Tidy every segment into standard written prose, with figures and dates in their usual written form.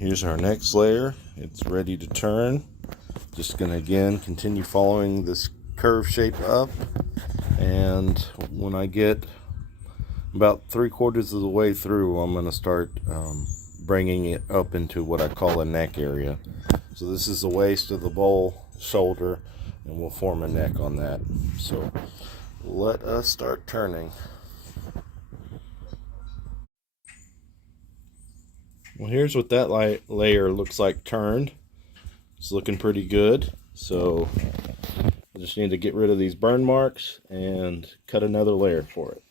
Here's our next layer. It's ready to turn. Just gonna again continue following this curve shape up, and when I get about 3/4 of the way through, I'm gonna start bringing it up into what I call a neck area. So this is the waist of the bowl, shoulder, and we'll form a neck on that. So let us start turning. Well, here's what that layer looks like turned. It's looking pretty good. So I just need to get rid of these burn marks and cut another layer for it.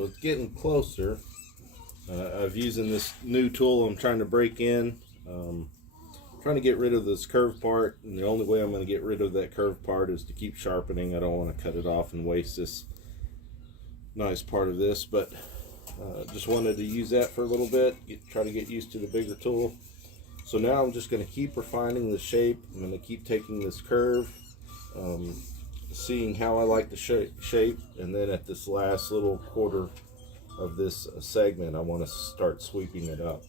So it's getting closer. I've using this new tool I'm trying to break in. Trying to get rid of this curved part, and the only way I'm going to get rid of that curved part is to keep sharpening. I don't want to cut it off and waste this nice part of this, but just wanted to use that for a little bit, try to get used to the bigger tool. So now I'm just going to keep refining the shape. I'm going to keep taking this curve, seeing how I like the shape, and then at this last little quarter of this segment, I want to start sweeping it up.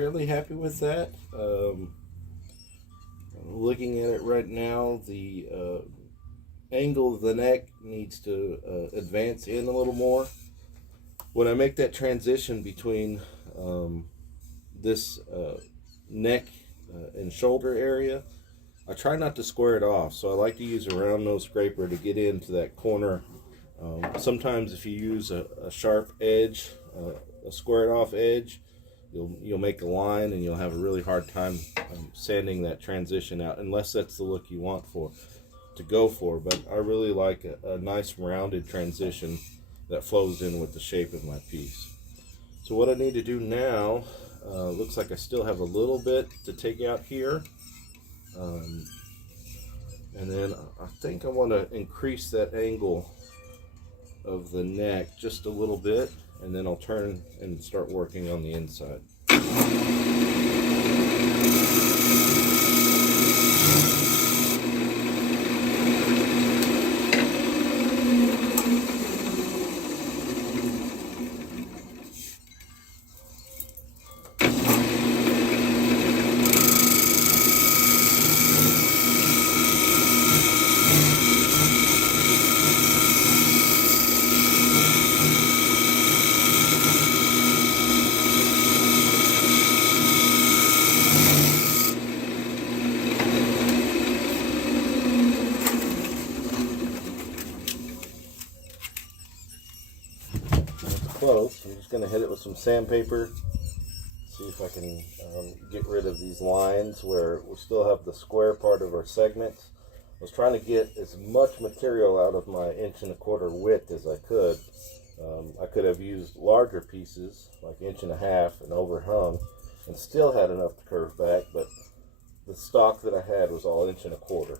fairly happy with that. Looking at it right now, the angle of the neck needs to advance in a little more. When I make that transition between this neck and shoulder area, I try not to square it off, so I like to use a round nose scraper to get into that corner. Sometimes if you use a sharp edge, a squared off edge, you'll make a line and you'll have a really hard time sanding that transition out, unless that's the look you want to go for. But I really like a nice rounded transition that flows in with the shape of my piece. So what I need to do now, looks like I still have a little bit to take out here. And then I think I want to increase that angle of the neck just a little bit, and then I'll turn and start working on the inside. Close. I'm just going to hit it with some sandpaper, see if I can get rid of these lines where we still have the square part of our segment. I was trying to get as much material out of my 1.25 inch width as I could. I could have used larger pieces, like 1.5 inches and overhung, and still had enough to curve back, but the stock that I had was all 1.25 inches.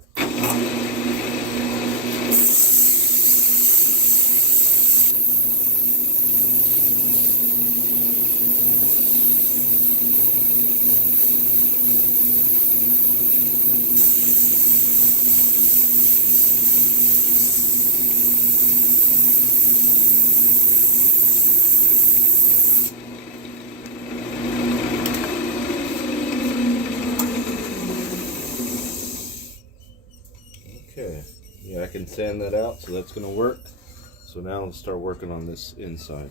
Okay, yeah, I can sand that out, so that's going to work. So now let's start working on this inside.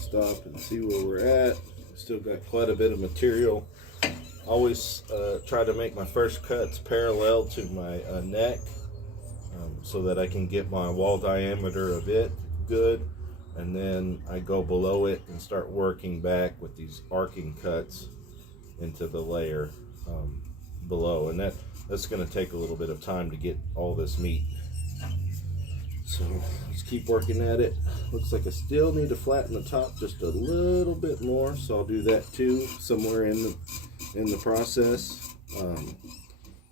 Stop and see where we're at. Still got quite a bit of material. Always try to make my first cuts parallel to my neck, so that I can get my wall diameter of it good, and then I go below it and start working back with these arcing cuts into the layer below, and that's going to take a little bit of time to get all this meat. So let's keep working at it. Looks like I still need to flatten the top just a little bit more, so I'll do that too somewhere in the process.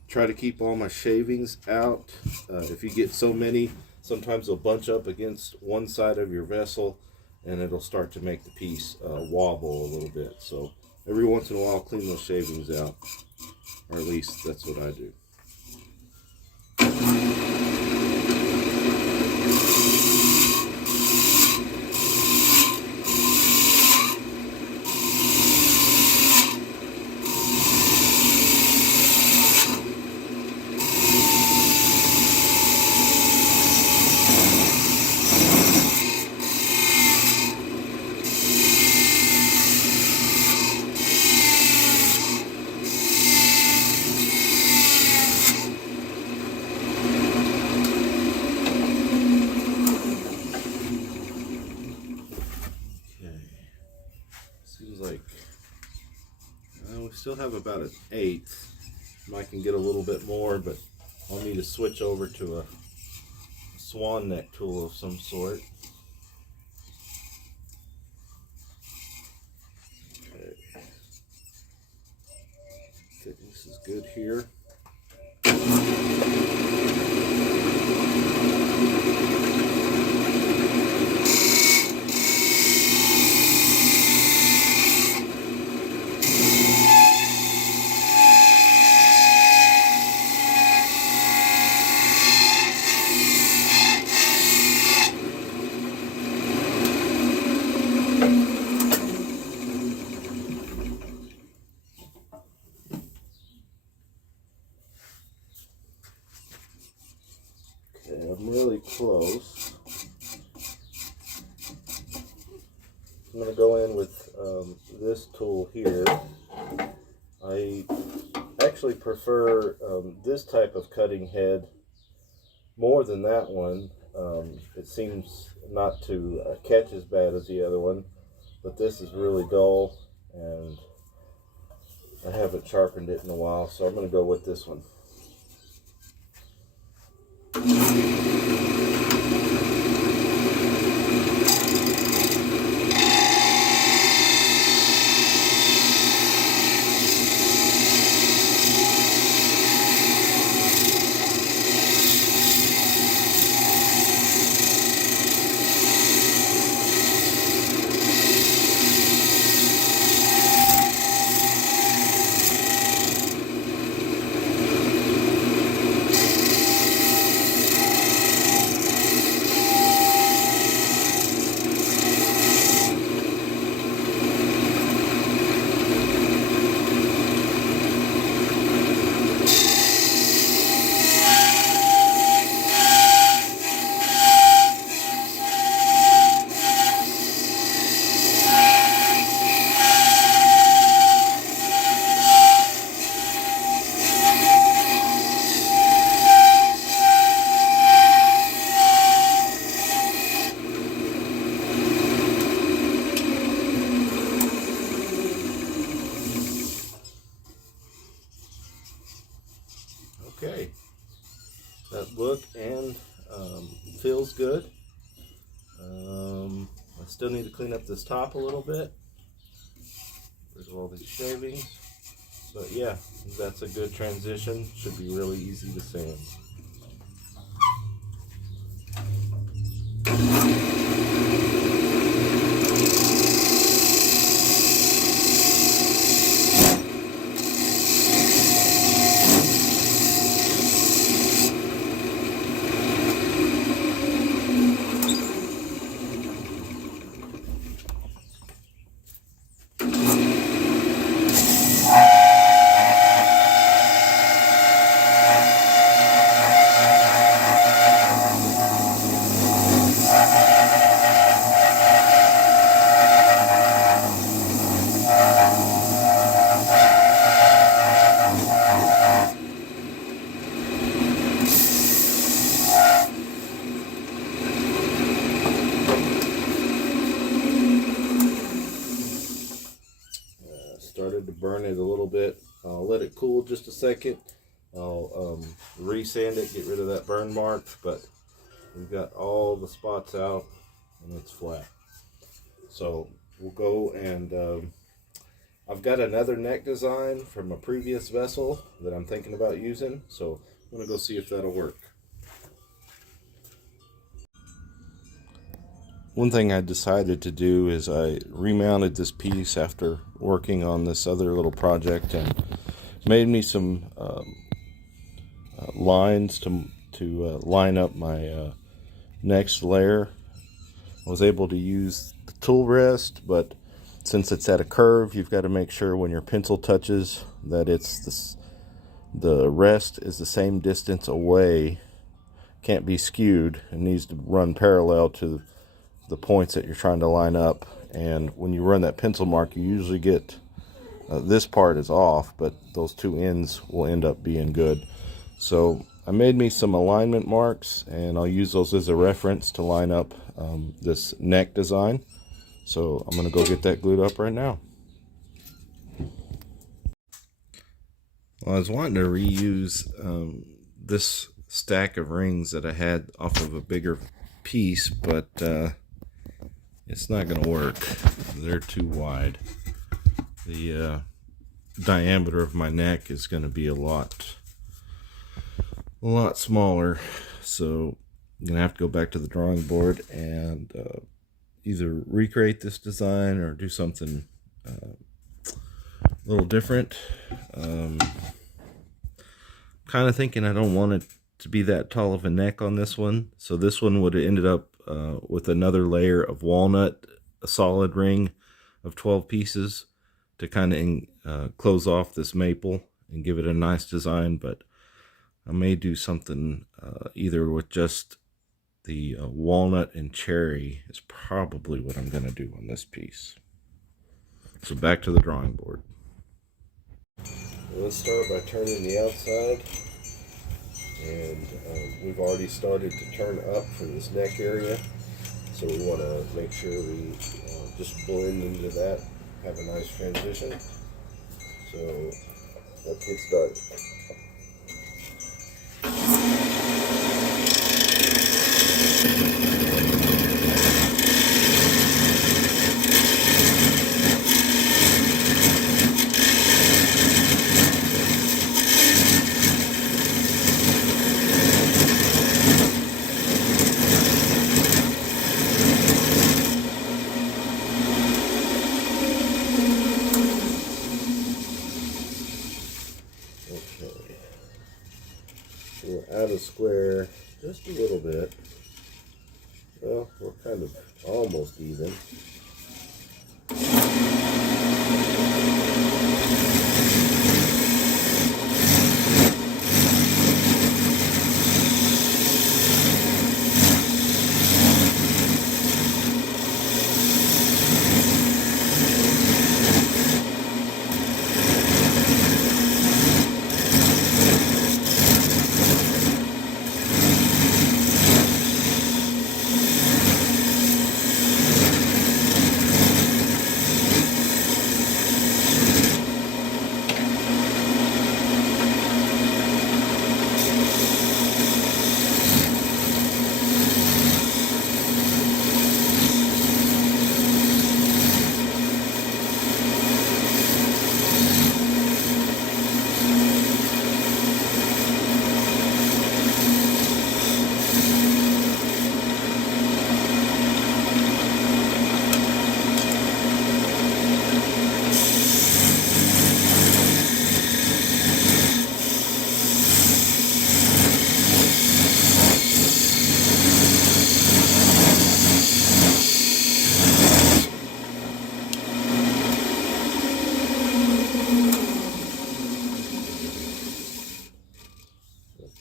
Try to keep all my shavings out. If you get so many, sometimes they'll bunch up against one side of your vessel and it'll start to make the piece wobble a little bit. So every once in a while, clean those shavings out, or at least that's what I do. still have about an 1/8. I can get a little bit more, but I'll need to switch over to a swan neck tool of some sort. Okay. Thickness is good here. I'm really close. I'm going to go in with this tool here. I actually prefer this type of cutting head more than that one. It seems not to catch as bad as the other one, but this is really dull and I haven't sharpened it in a while, so I'm going to go with this one. Okay, that look and feels good. I still need to clean up this top a little bit. There's all these shavings. But yeah, that's a good transition. Should be really easy to sand. Started to burn it a little bit. I'll let it cool just a second. I'll resand it, get rid of that burn mark, but we've got all the spots out and it's flat. So we'll go and I've got another neck design from a previous vessel that I'm thinking about using, so I'm gonna go see if that'll work. One thing I decided to do is I remounted this piece after working on this other little project and made me some lines to line up my next layer. I was able to use the tool rest, but since it's at a curve, you've got to make sure when your pencil touches that the rest is the same distance away. Can't be skewed. It needs to run parallel to the points that you're trying to line up, and when you run that pencil mark, you usually get this part is off, but those two ends will end up being good. So I made me some alignment marks, and I'll use those as a reference to line up this neck design. So I'm gonna go get that glued up right now. Well, I was wanting to reuse this stack of rings that I had off of a bigger piece, but it's not going to work. They're too wide. The diameter of my neck is going to be a lot smaller, so I'm going to have to go back to the drawing board and either recreate this design or do something a little different. Kind of thinking I don't want it to be that tall of a neck on this one, so this one would have ended up with another layer of walnut, a solid ring of 12 pieces to kind of close off this maple and give it a nice design. But I may do something either with just the walnut and cherry is probably what I'm going to do on this piece. So back to the drawing board. Let's start by turning the outside, and we've already started to turn up for this neck area, so we want to make sure we just blend into that, have a nice transition. So let's get started. We're out of square just a little bit. Well, we're kind of almost even.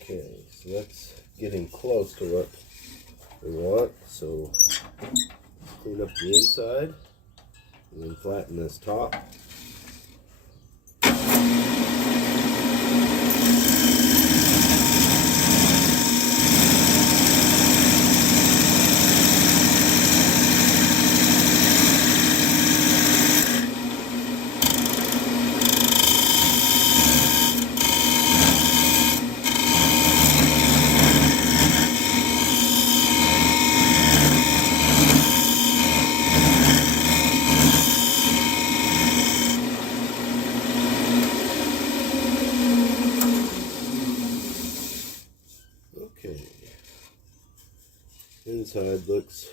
Okay, so that's getting close to what we want. So clean up the inside and then flatten this top. Inside looks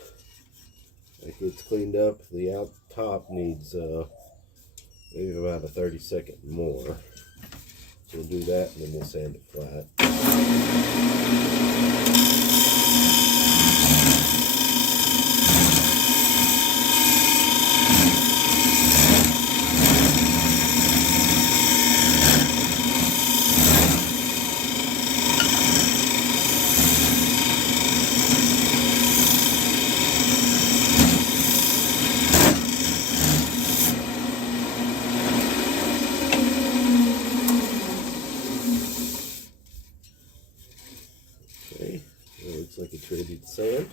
like it's cleaned up. The out top needs maybe about a 30-second more. So we'll do that and then we'll sand it flat. Okay, it looks like it's ready to sand.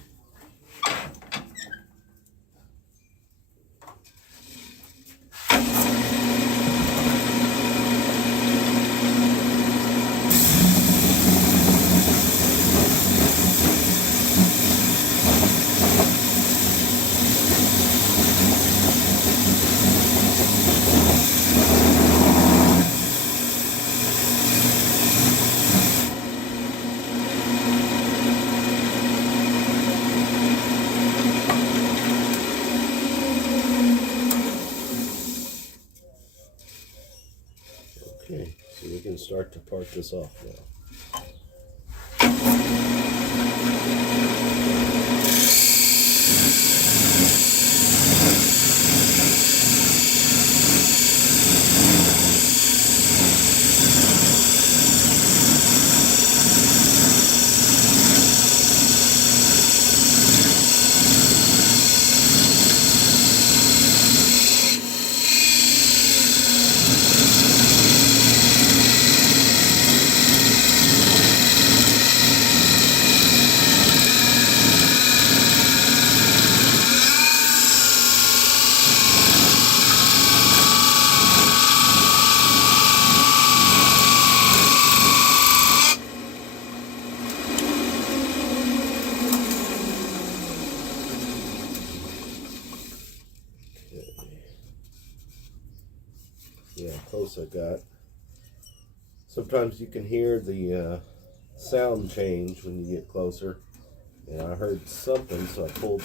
start to part this off now. Yeah, close I got. Sometimes you can hear the sound change when you get closer. And I heard something, so I pulled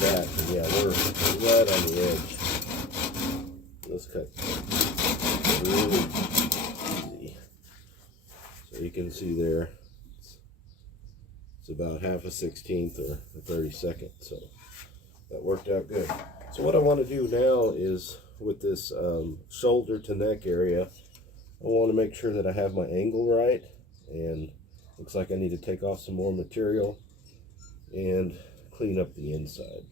back. And yeah, we're right on the edge. Let's cut really easy. So you can see there, it's about 1/2 or a 32nd. So that worked out good. So what I want to do now is, with this shoulder to neck area, I want to make sure that I have my angle right, and looks like I need to take off some more material and clean up the inside.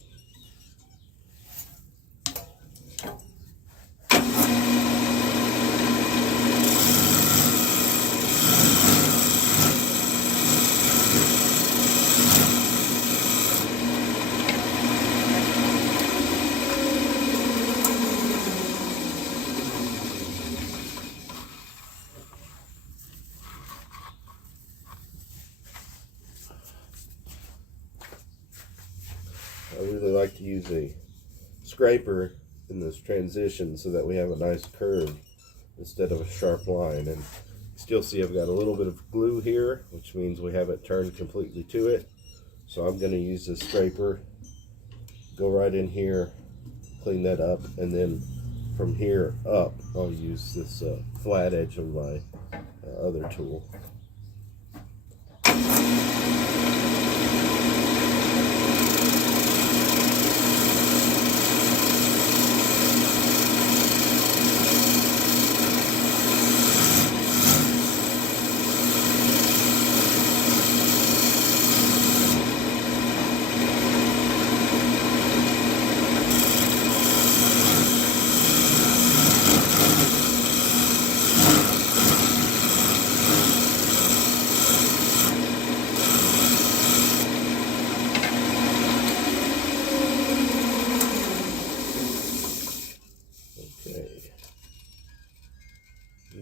I really like to use a scraper in this transition so that we have a nice curve instead of a sharp line. And still see I've got a little bit of glue here, which means we haven't turned completely to it. So I'm going to use this scraper, go right in here, clean that up, and then from here up I'll use this flat edge of my other tool.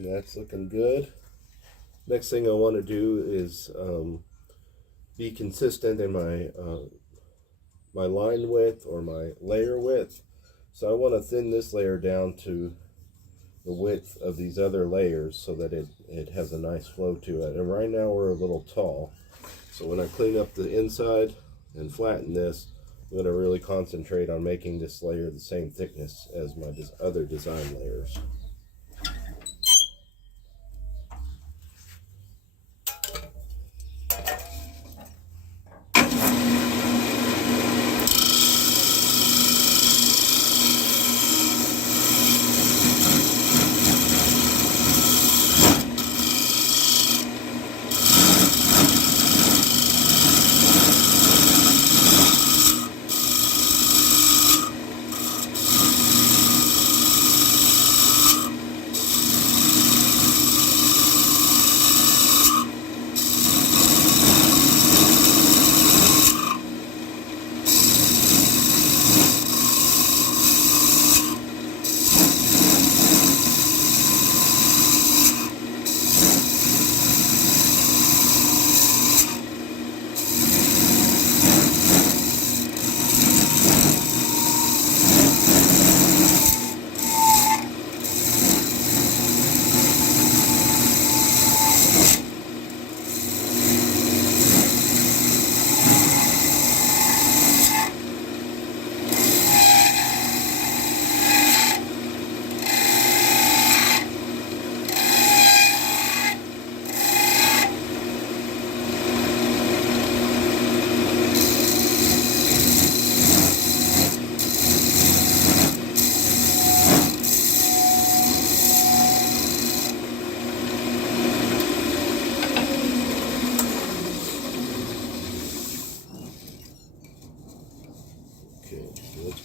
That's looking good. Next thing I want to do is be consistent in my my line width or my layer width. So I want to thin this layer down to the width of these other layers so that it has a nice flow to it. And right now we're a little tall. So when I clean up the inside and flatten this, I'm going to really concentrate on making this layer the same thickness as my other design layers.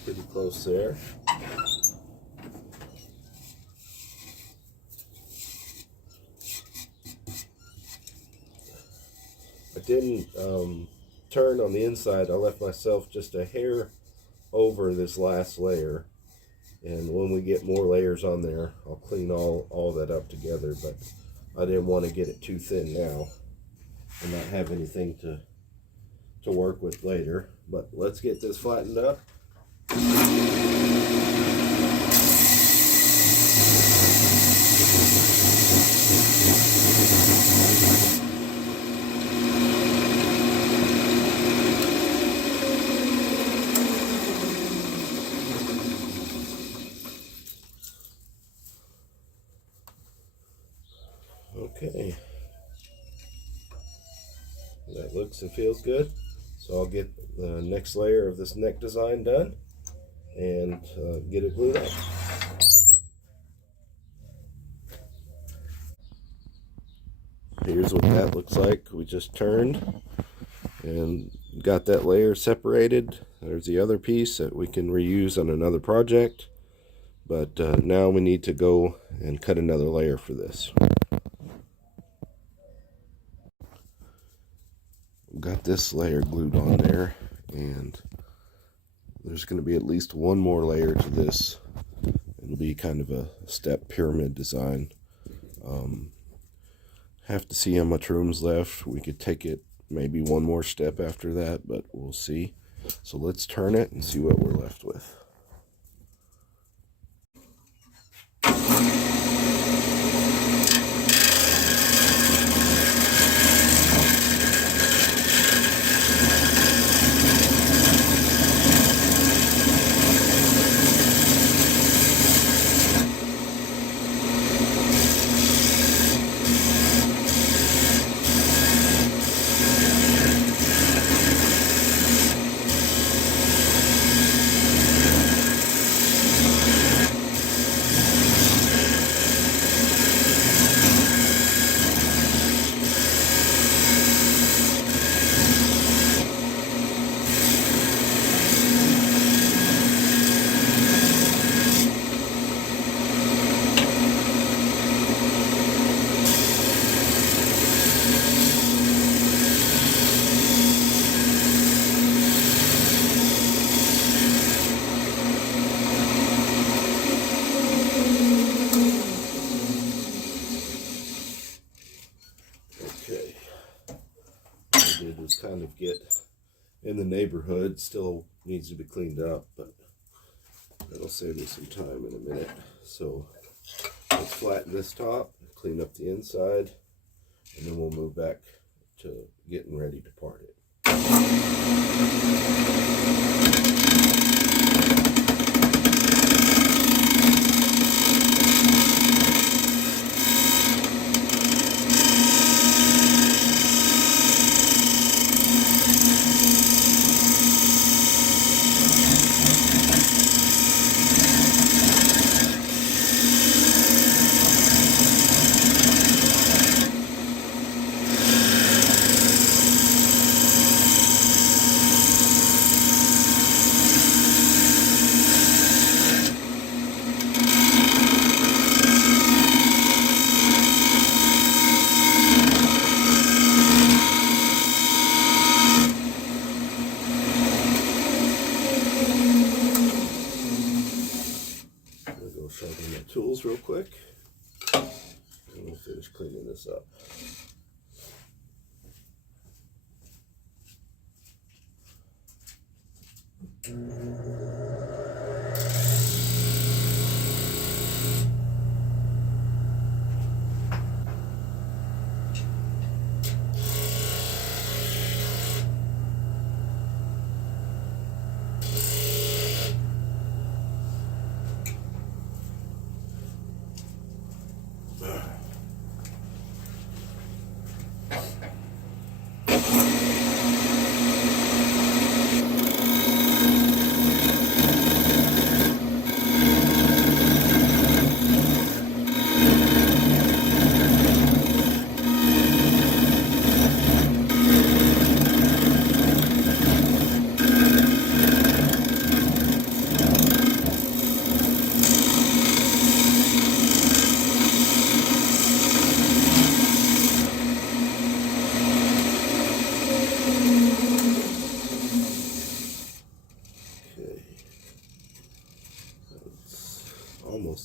Pretty close there. I didn't turn on the inside. I left myself just a hair over this last layer, and when we get more layers on there, I'll clean all that up together, but I didn't want to get it too thin now and not have anything to work with later. But let's get this flattened up. Okay, that looks and feels good. So I'll get the next layer of this neck design done and get it glued up. Here's what that looks like. We just turned and got that layer separated. There's the other piece that we can reuse on another project, but now we need to go and cut another layer for this. Got this layer glued on there, and there's going to be at least one more layer to this. It'll be kind of a step pyramid design. Have to see how much room's left. We could take it maybe one more step after that, but we'll see. So let's turn it and see what we're left with. Is kind of get in the neighborhood. Still needs to be cleaned up, but that'll save me some time in a minute. So let's flatten this top, clean up the inside, and then we'll move back to getting ready to part it. Sharpen my tools real quick, and we'll finish cleaning this up.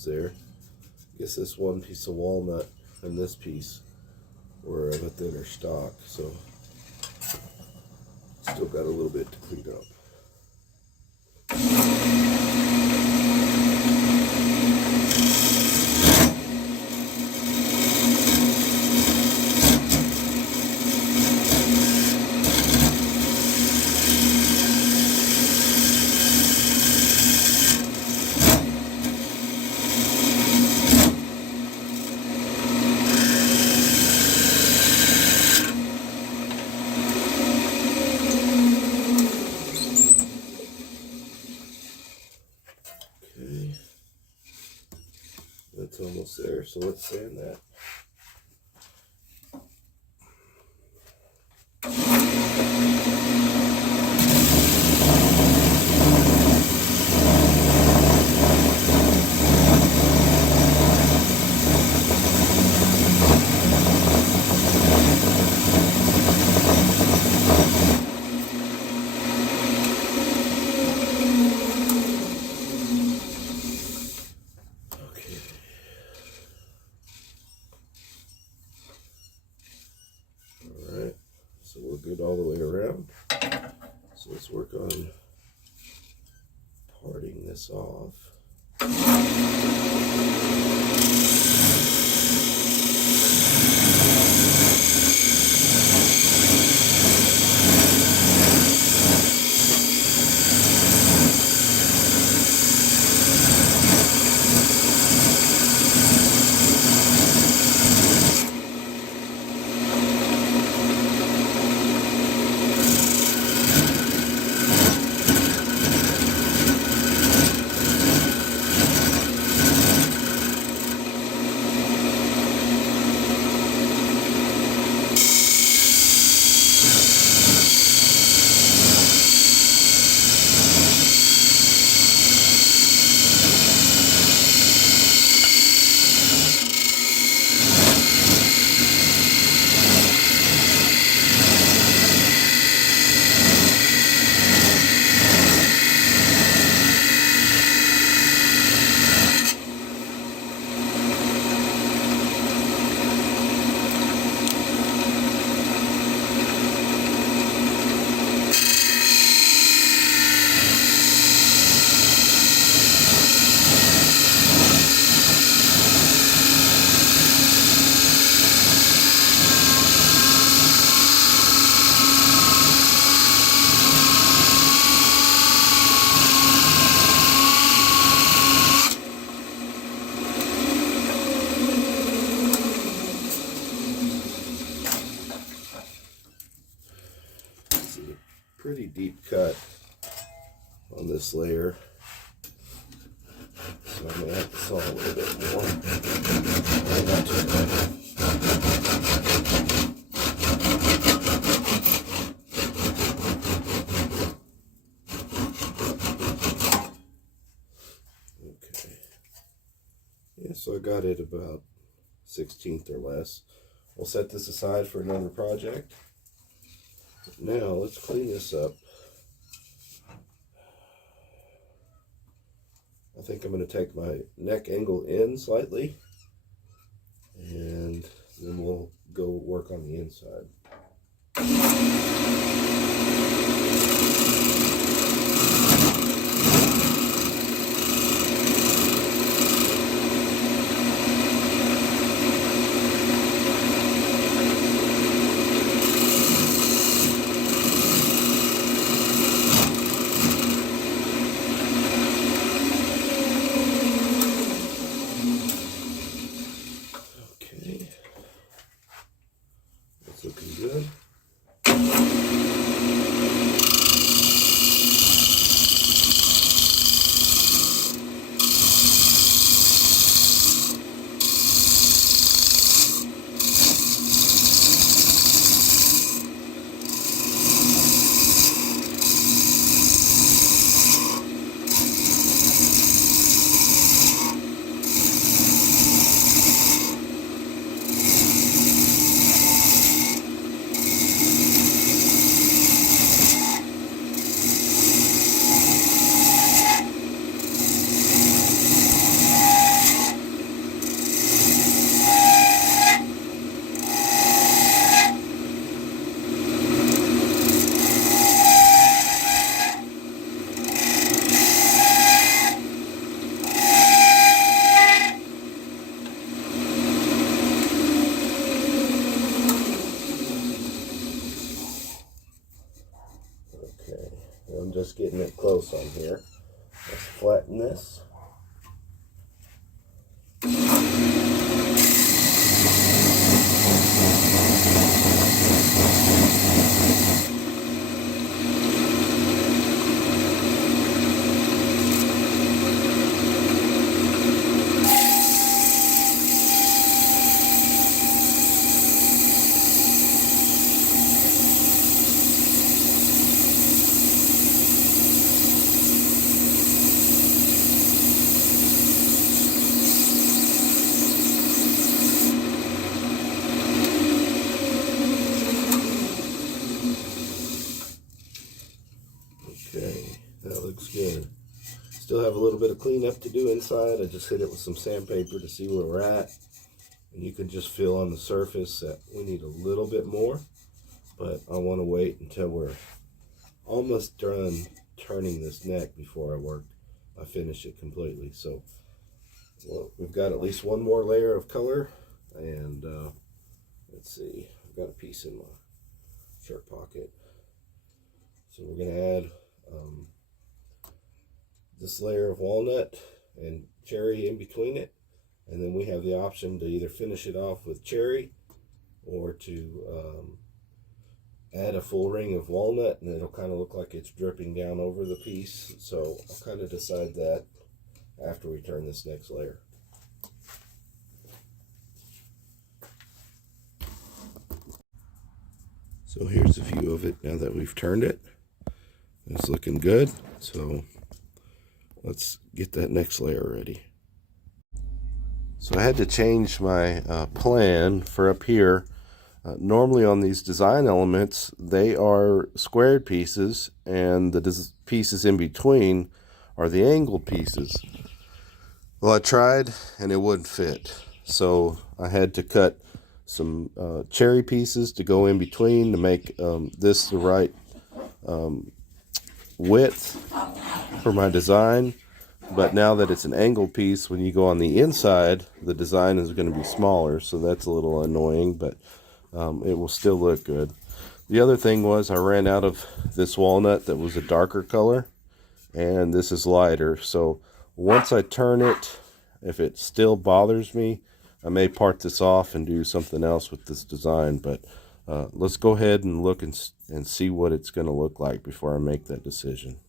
there. I guess this one piece of walnut and this piece were of a thinner stock, so still got a little bit to clean up. That's almost there, so let's sand that. So we're good all the way around. So let's work on parting this off. Pretty deep cut on this layer, so I'm going to have to saw a little bit more. Not too bad. Okay, yeah, so I got it about 1/16 or less. We'll set this aside for another project. Now let's clean this up. I think I'm going to take my neck angle in slightly, and then we'll go work on the inside. Looking I'm just getting it close on here. Let's flatten this. Okay, that looks good. Still have a little bit of cleanup to do inside. I just hit it with some sandpaper to see where we're at. And you can just feel on the surface that we need a little bit more. But I want to wait until we're almost done turning this neck before I finish it completely. So well, we've got at least one more layer of color. And let's see, I've got a piece in my shirt pocket. So we're going to add this layer of walnut and cherry in between it, and then we have the option to either finish it off with cherry or to add a full ring of walnut, and it'll kind of look like it's dripping down over the piece. So I'll kind of decide that after we turn this next layer. So here's a view of it now that we've turned it. It's looking good, so let's get that next layer ready. So I had to change my plan for up here. Normally on these design elements, they are squared pieces, and the pieces in between are the angled pieces. Well, I tried and it wouldn't fit, so I had to cut some cherry pieces to go in between to make this the right width for my design. But now that it's an angled piece, when you go on the inside, the design is going to be smaller, so that's a little annoying, but it will still look good. The other thing was I ran out of this walnut that was a darker color, and this is lighter. So once I turn it, if it still bothers me, I may part this off and do something else with this design, but let's go ahead and look and see what it's going to look like before I make that decision.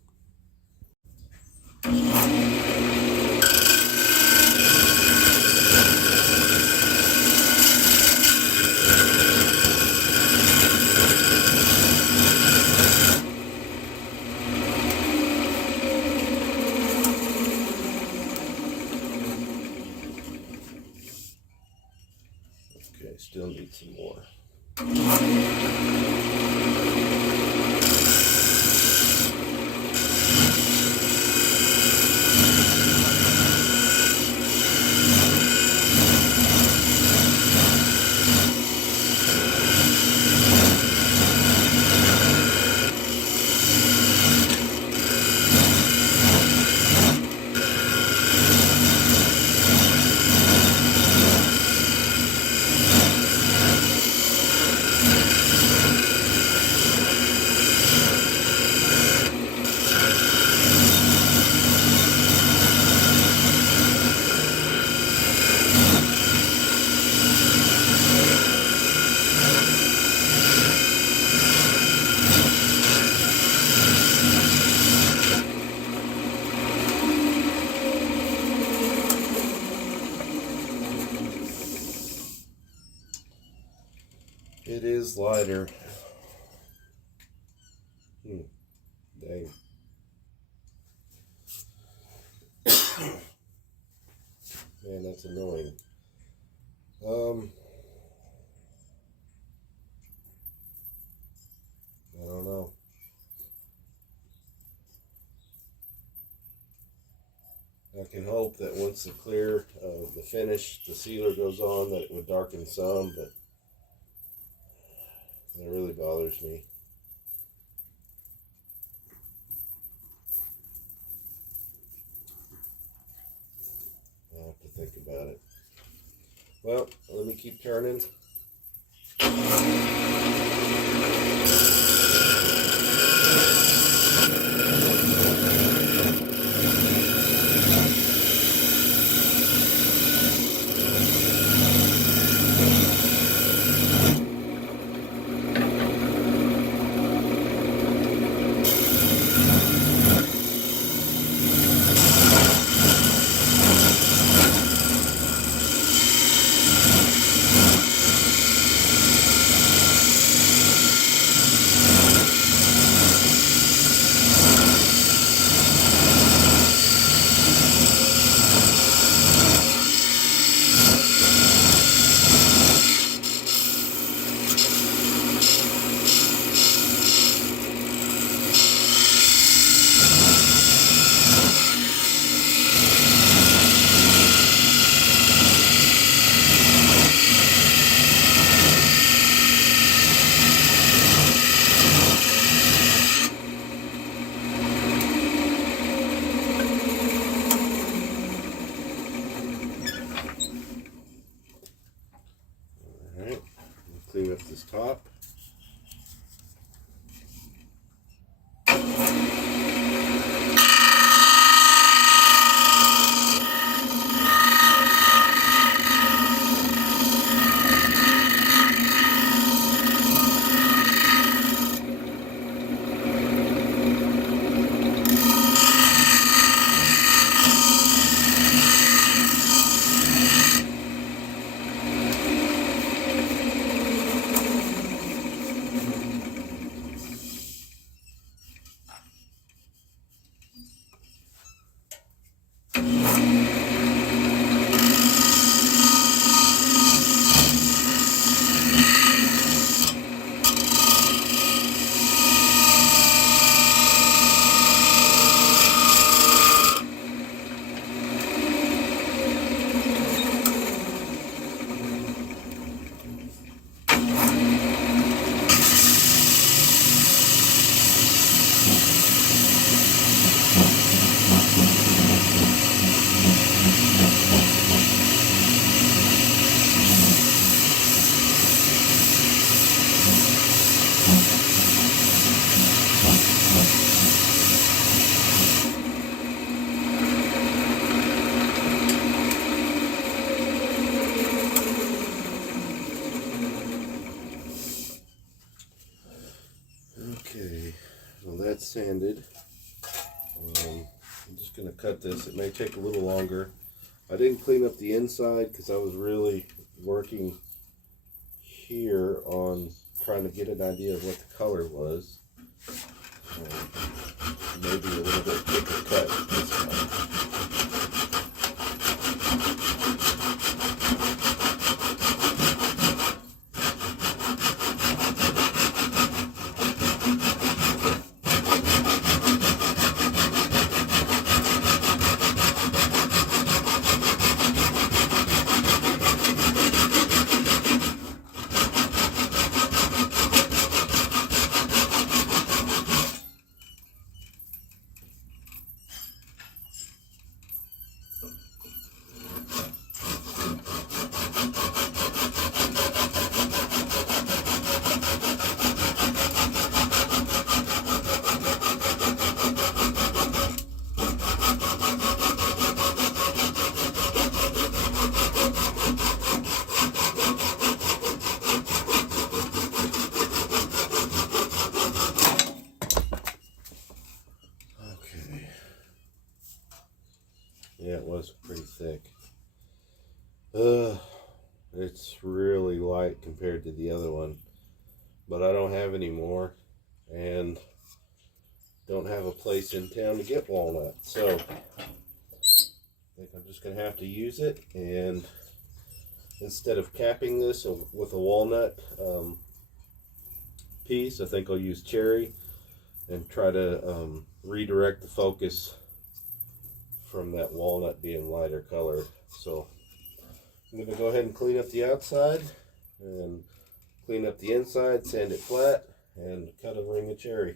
Okay, still need some more. It is lighter. Dang. Man, that's annoying. I don't know. I can hope that once the clear, the finish, the sealer goes on, that it would darken some, but it really bothers me. I'll have to think about it. Well, let me keep turning. Okay, well that's sanded. I'm just going to cut this. It may take a little longer. I didn't clean up the inside because I was really working here on trying to get an idea of what the color was. Maybe a little bit thicker cut this time. Yeah, it was pretty thick. It's really light compared to the other one, but I don't have any more and don't have a place in town to get walnut, so I think I'm just gonna have to use it. And instead of capping this with a walnut piece, I think I'll use cherry and try to redirect the focus from that walnut being lighter colored. So I'm going to go ahead and clean up the outside and clean up the inside, sand it flat, and cut a ring of cherry.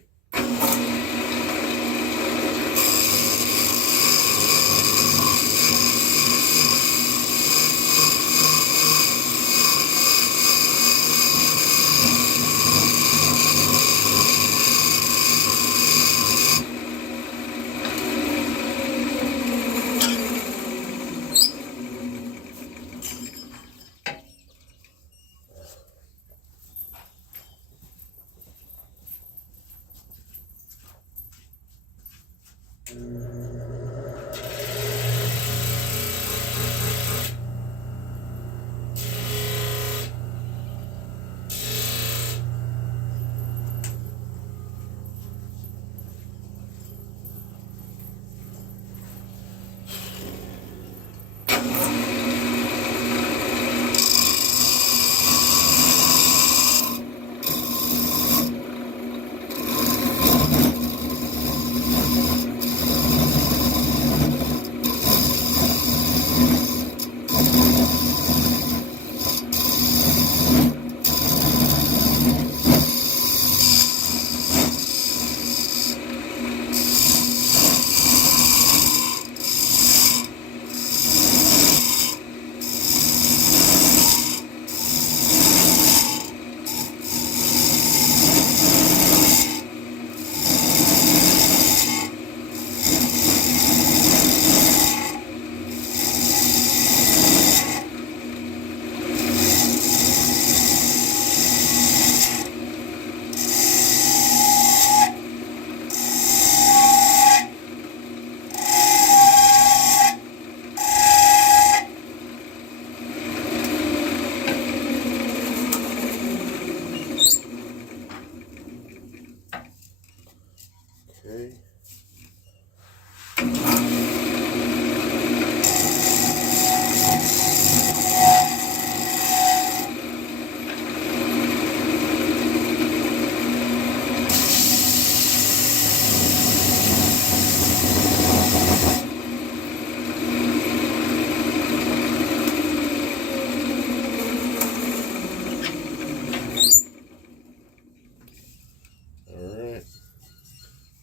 Okay.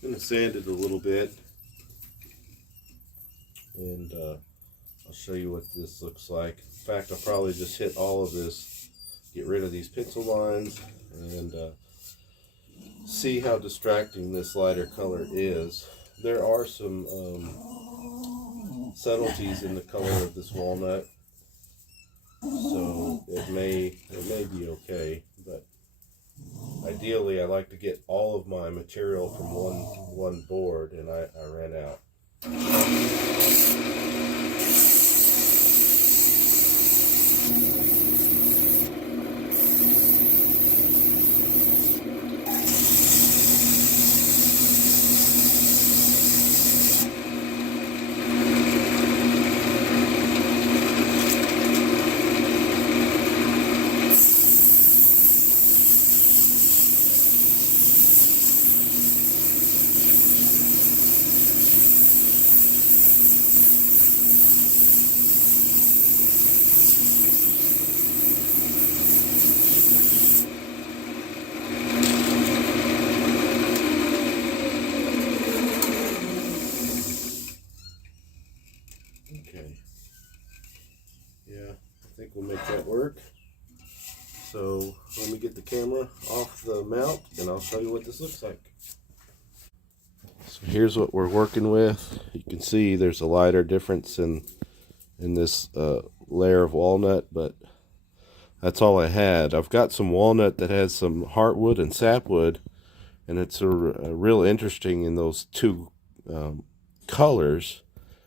I'm going to sand it a little bit, and I'll show you what this looks like. In fact, I'll probably just hit all of this, get rid of these pixel lines, and see how distracting this lighter color is. There are some subtleties in the color of this walnut, so it may be okay, but ideally I like to get all of my material from one board, and I ran out. Okay. Yeah, I think we'll make that work. So let me get the camera off the mount and I'll show you what this looks like. So here's what we're working with. You can see there's a lighter difference in this layer of walnut, but that's all I had. I've got some walnut that has some heartwood and sapwood, and it's a real interesting in those two colors.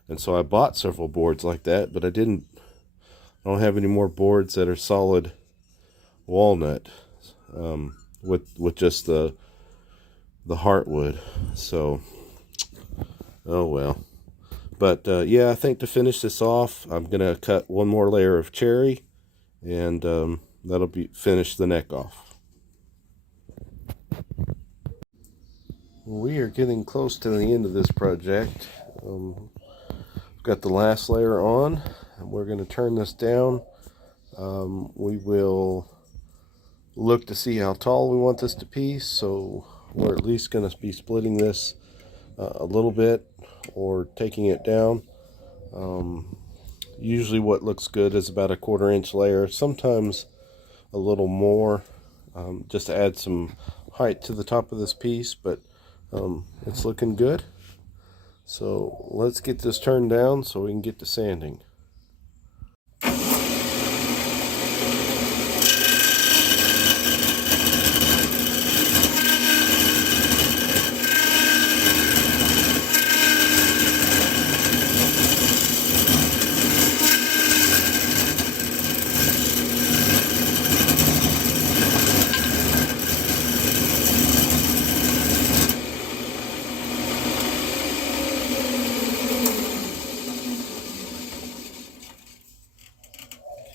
And so I bought several boards like that, but I don't have any more boards that are solid walnut with just the heartwood. So oh well. But yeah, I think to finish this off, I'm gonna cut one more layer of cherry, and that'll finish the neck off. We are getting close to the end of this project. We've got the last layer on, and we're going to turn this down. We will look to see how tall we want this to be, so we're at least going to be splitting this a little bit or taking it down. Usually what looks good is about a 1/4 inch layer, sometimes a little more, just to add some height to the top of this piece, but it's looking good. So let's get this turned down so we can get to sanding.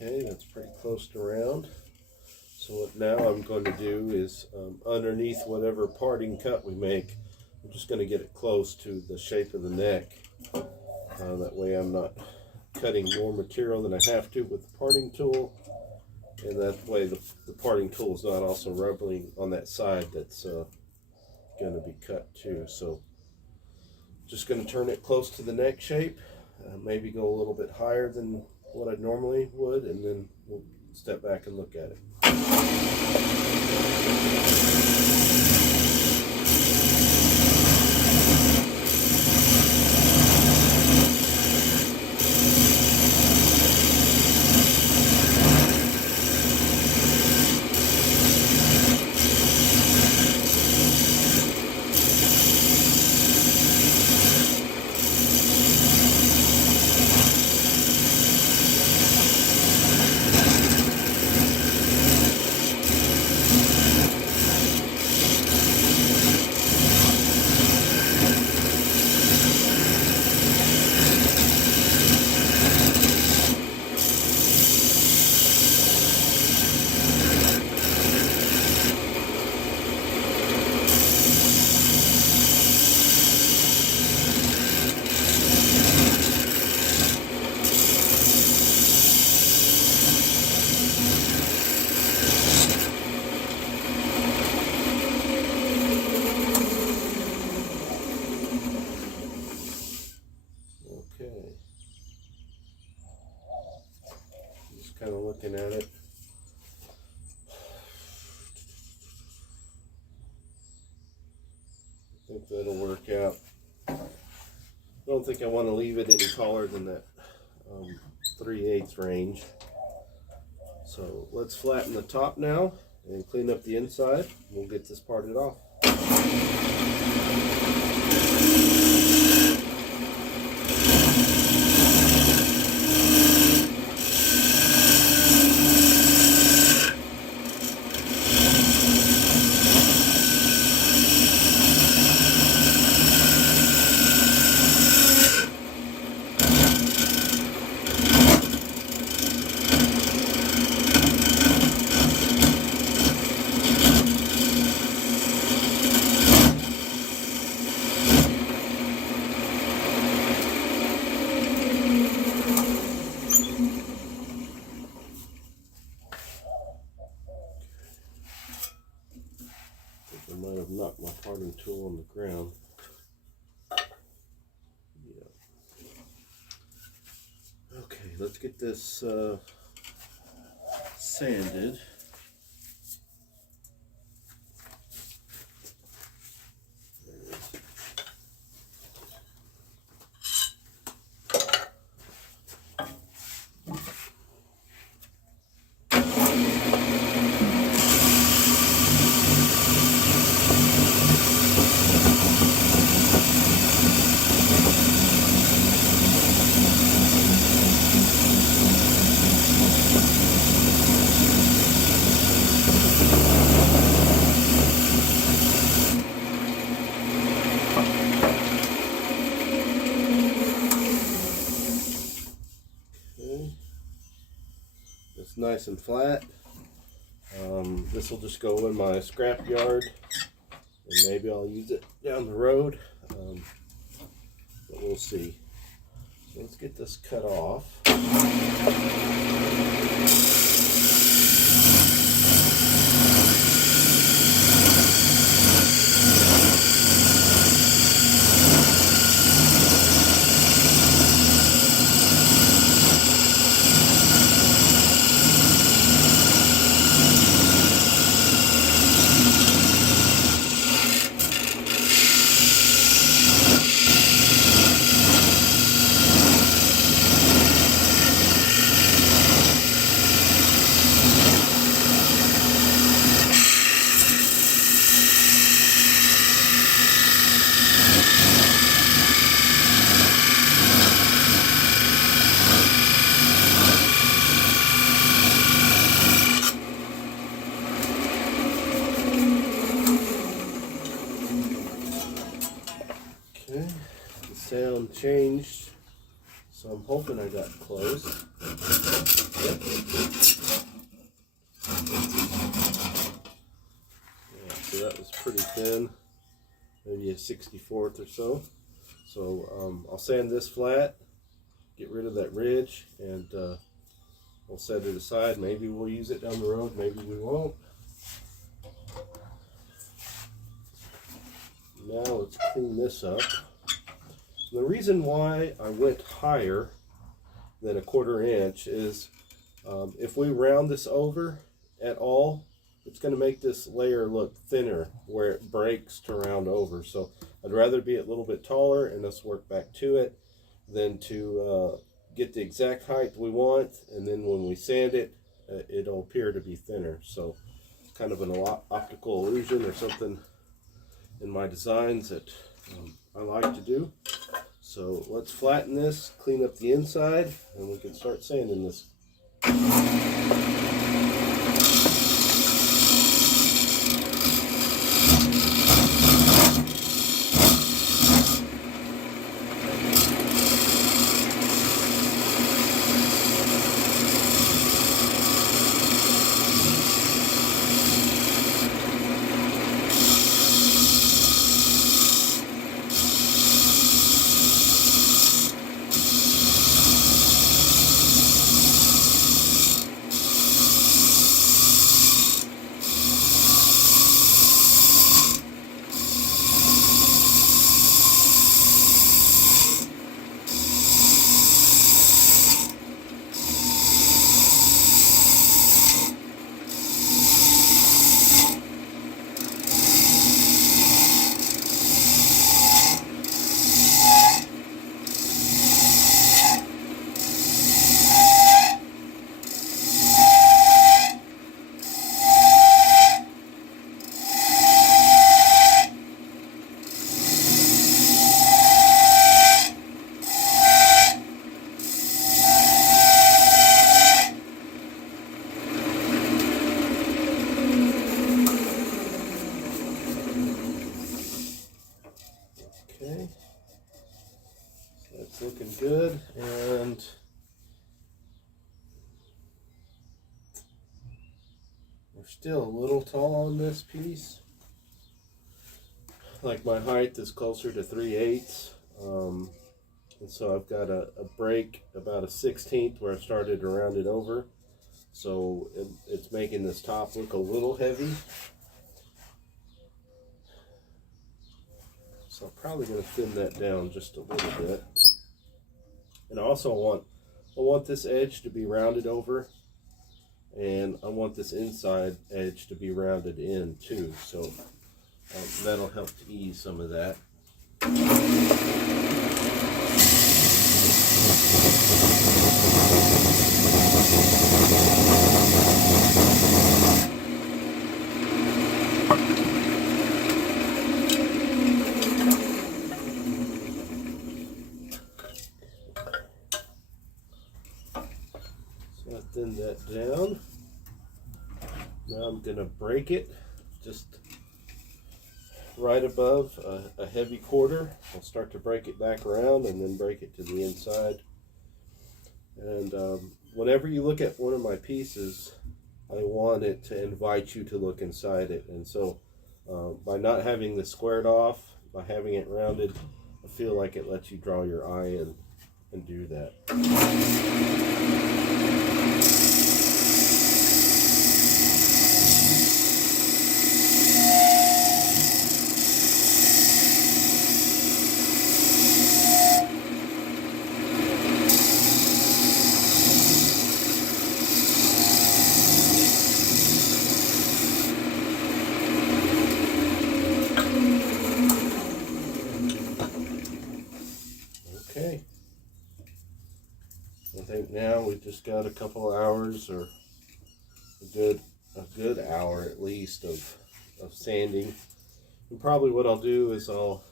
Okay, that's pretty close to round. So what now I'm going to do is underneath whatever parting cut we make, I'm just going to get it close to the shape of the neck. That way I'm not cutting more material than I have to with the parting tool. And that way the parting tool is not also rubbing on that side that's going to be cut too. So just going to turn it close to the neck shape, maybe go a little bit higher than what I normally would, and then we'll step back and look at it. Okay. Just kind of looking at it. I think that'll work out. I don't think I want to leave it any taller than that 3/8 range. So let's flatten the top now, and clean up the inside. We'll get this parted off. I might have knocked my parting tool on the ground. Yeah. Okay, let's get this sanded. It's nice and flat. This will just go in my scrap yard, and maybe I'll use it down the road, but we'll see. So let's get this cut off. Okay, the sound changed, so I'm hoping I got close. Yep. Yeah, so that was pretty thin, maybe a 64th or so. So I'll sand this flat, get rid of that ridge, and we'll set it aside. Maybe we'll use it down the road, maybe we won't. Now let's clean this up. The reason why I went higher than a 1/4 inch is if we round this over at all, it's going to make this layer look thinner where it breaks to round over. So I'd rather be a little bit taller and us work back to it than to get the exact height we want, and then when we sand it, it'll appear to be thinner. So it's kind of an optical illusion or something in my designs that I like to do. So let's flatten this, clean up the inside, and we can start sanding this. Okay, so that's looking good, and we're still a little tall on this piece. Like my height is closer to 3/8, and so I've got a break about a 1/16 where I started to round it over. So it's making this top look a little heavy. So I'm probably going to thin that down just a little bit. And I also want this edge to be rounded over, and I want this inside edge to be rounded in too. So that'll help to ease some of that. So I thinned that down. Now I'm going to break it just right above a heavy quarter. I'll start to break it back around and then break it to the inside. And whenever you look at one of my pieces, I want it to invite you to look inside it. And so by not having this squared off, by having it rounded, I feel like it lets you draw your eye in and do that. Okay, I think now we've just got a couple hours, or a good hour at least of sanding. And probably what I'll do is I'll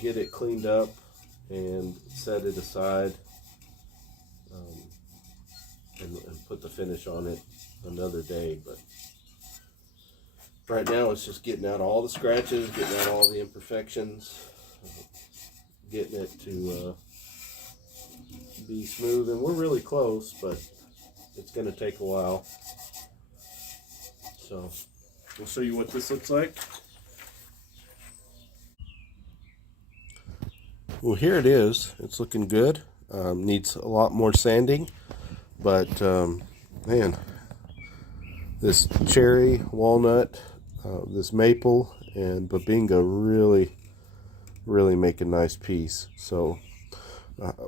get it cleaned up and set it aside, and put the finish on it another day. But right now it's just getting out all the scratches, getting out all the imperfections, getting it to be smooth. And we're really close, but it's going to take a while. So we'll show you what this looks like. Well, here it is. It's looking good. Needs a lot more sanding, but man, this cherry, walnut, this maple, and Bubinga really make a nice piece. So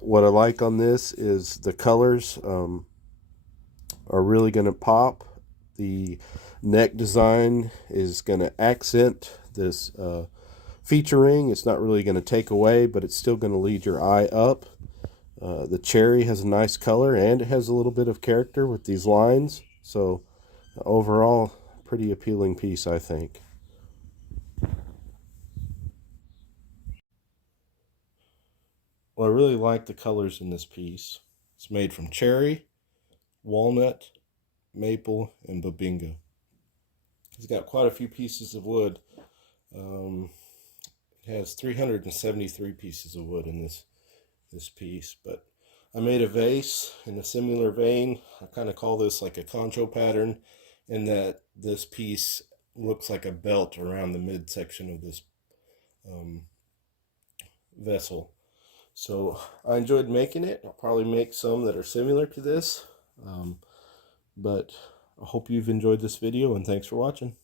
what I like on this is the colors are really going to pop. The neck design is going to accent this featuring. It's not really going to take away, but it's still going to lead your eye up. The cherry has a nice color, and it has a little bit of character with these lines. So overall, pretty appealing piece, I think. Well, I really like the colors in this piece. It's made from cherry, walnut, maple, and Bubinga. It's got quite a few pieces of wood. It has 373 pieces of wood in this piece. But I made a vase in a similar vein. I kind of call this like a concho pattern, in that this piece looks like a belt around the midsection of this vessel. So I enjoyed making it. I'll probably make some that are similar to this. But I hope you've enjoyed this video, and thanks for watching.